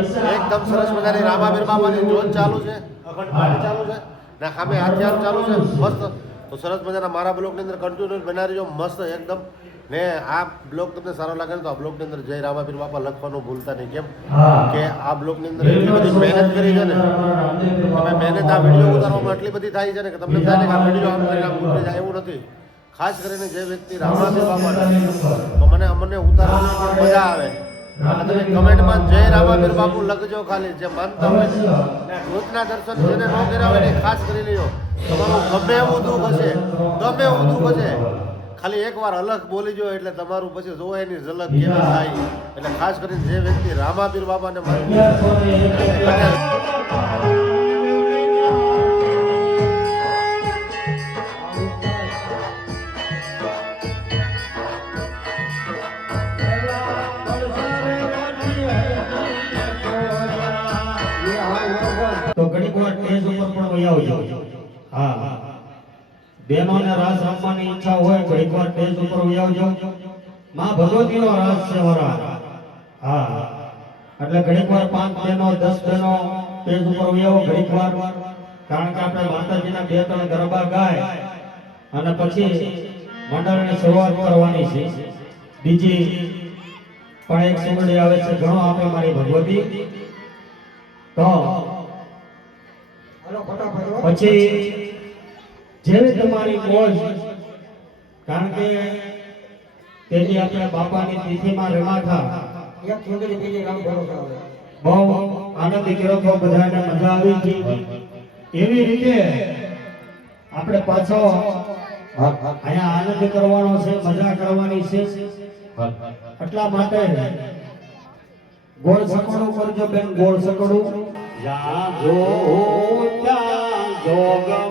એકદમ સરસ મજાની રામાબીર બાબાની જોત ચાલુ છે, અખંડ પાઠ ચાલુ છે ને સામે હથિયાર ચાલુ છે મસ્ત. તો સરસ મજાના મારા બ્લોગની અંદર કન્ટિન્યુઅસ બનાવી જો મસ્ત એકદમ. ને આ બ્લોગ તમને સારો લાગે ને તો આ બ્લોગની અંદર જય રામાબીર બાપા લખવાનું ભૂલતા નહીં. કેમ કે આ બ્લોગની અંદર એટલી બધી મહેનત કરી છે ને તમે મહેનત આ વિડીયો ઉતારવામાં એટલી બધી થાય છે ને કે તમને થાય કે આ વિડીયો આમ કરીને આમ ઉતરી જાય એવું નથી. ખાસ કરીને જે વ્યક્તિ રામાબીર બાપા તો મને ઉતારવાની મજા આવે એટલે તમે કમેન્ટમાં જય રામાબીર બાપુ લખજો. ખાલી જે માનતા હોય ને ભૂતના દર્શન જેને ન કર્યા હોય ને ખાસ કરી લેજો. તમારું ગમે એવું દુઃખ હશે, ગમે એવું દુઃખ હશે, ખાલી એકવાર અલગ બોલી જો એટલે તમારું પછી જોવો એની ઝલક કેવી થાય. એટલે ખાસ કરીને જે વ્યક્તિ રામાબીર બાબાને માનતું તો ઘડીક વાર સ્ટેજ ઉપર પણ વહી આવજો. હા, બહેનોને રાસ રમવાની ઈચ્છા હોય તો એકવાર સ્ટેજ ઉપર વહી આવજો. માં ભગવતીનો રાસ છે વરા. હા, એટલે ઘડીક વાર 5 બહેનો 10 બહેનો સ્ટેજ ઉપર વહી આવો ઘડીક વાર. કારણ કે આપણે માતાજીના 2-3 ગરબા ગાય અને પછી મંડળની શરૂઆત કરવાની છે. બીજી પણ એક સુમડી આવે છે ઘણો આપે મારી ભગવતી. તો પછી જેવી તમારી મોજ, કારણ કે તેથી આપણે બાપાની તિથિમાં રમાતા બહુ આનંદ કર્યો તો બધાને મજા આવી હતી. એવી રીતે આપણે પાછો અહીંયા આનંદ કરવાનો છે, મજા કરવાની છે. એટલા માટે ગોળ સકડું કરજો બેન, ગોળ સકડું. યા જો ત્યાં જોગમાં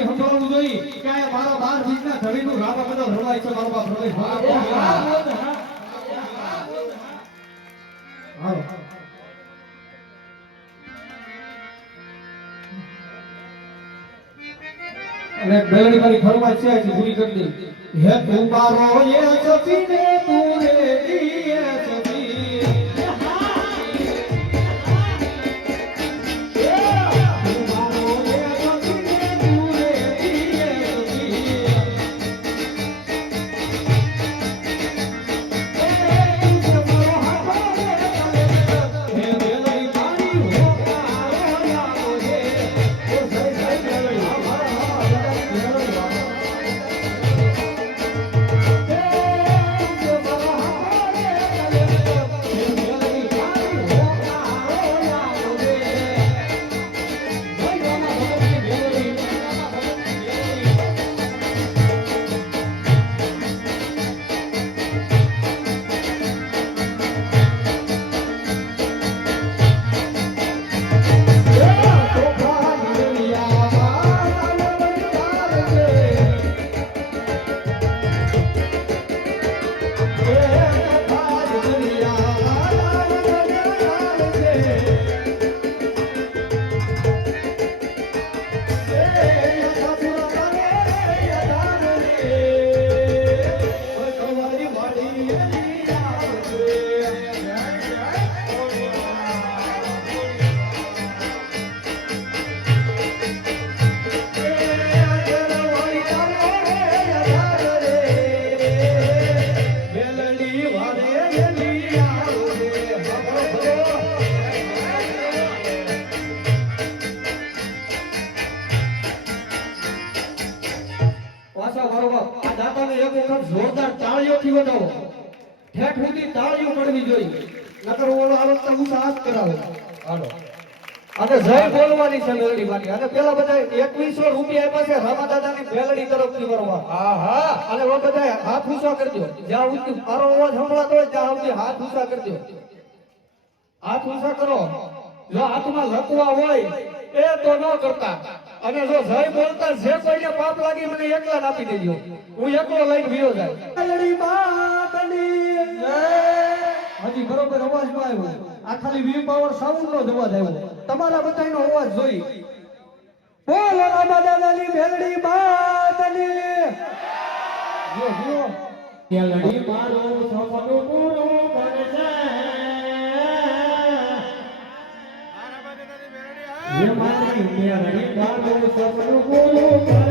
સુધી સંભળાવવું જોઈએ કે આ મારા 12 બીજના ધણીનું રામા બધા રવાય છે મારા બાપ રવાય હાલો અને બેલડી વાળી ફરમાઈશ છે આજે પૂરી કરી દે હે તું મારો એ સપીને તું રે એ સપી જોરદાર તાળીઓથી વધાવો ઠેઠ સુધી તાળીઓ પડવી જોઈએ નકર ઓલો હાલો તો હું હાથ કરાવે હાલો અને જય બોલવાની છે મેલડી માની અને પેલા બધા 2100 રૂપિયા આપ્યા છે રામા દાદાની મેલડી તરફથી વરવા હા હા અને ઓ બધા હાથ ઊંચા કરજો જ્યાં સુધી મારો અવાજ સંભળાતો હોય ત્યાં સુધી હાથ ઊંચા કરજો હાથ ઊંચા કરો જો હાથમાં લકવા હોય એ તો ન કરતા અને જો જય બોલતા જે કોઈને પાપ લાગી મને એકલા આપી દેજો હું એકલો લઈને વિયો જાય મેલડી માતની જય હજી બરોબર અવાજમાં આવ્યો આ ખાલી વી પાવર સાઉન્ડ નો જ અવાજ આવ્યો તમારા બધાનો અવાજ જોઈ બોલો રામા દાદાની મેલડી માતની જો જો મેલડી મારું સપનું પૂરું કરશે ये मारी मेरी बालों सब गुरु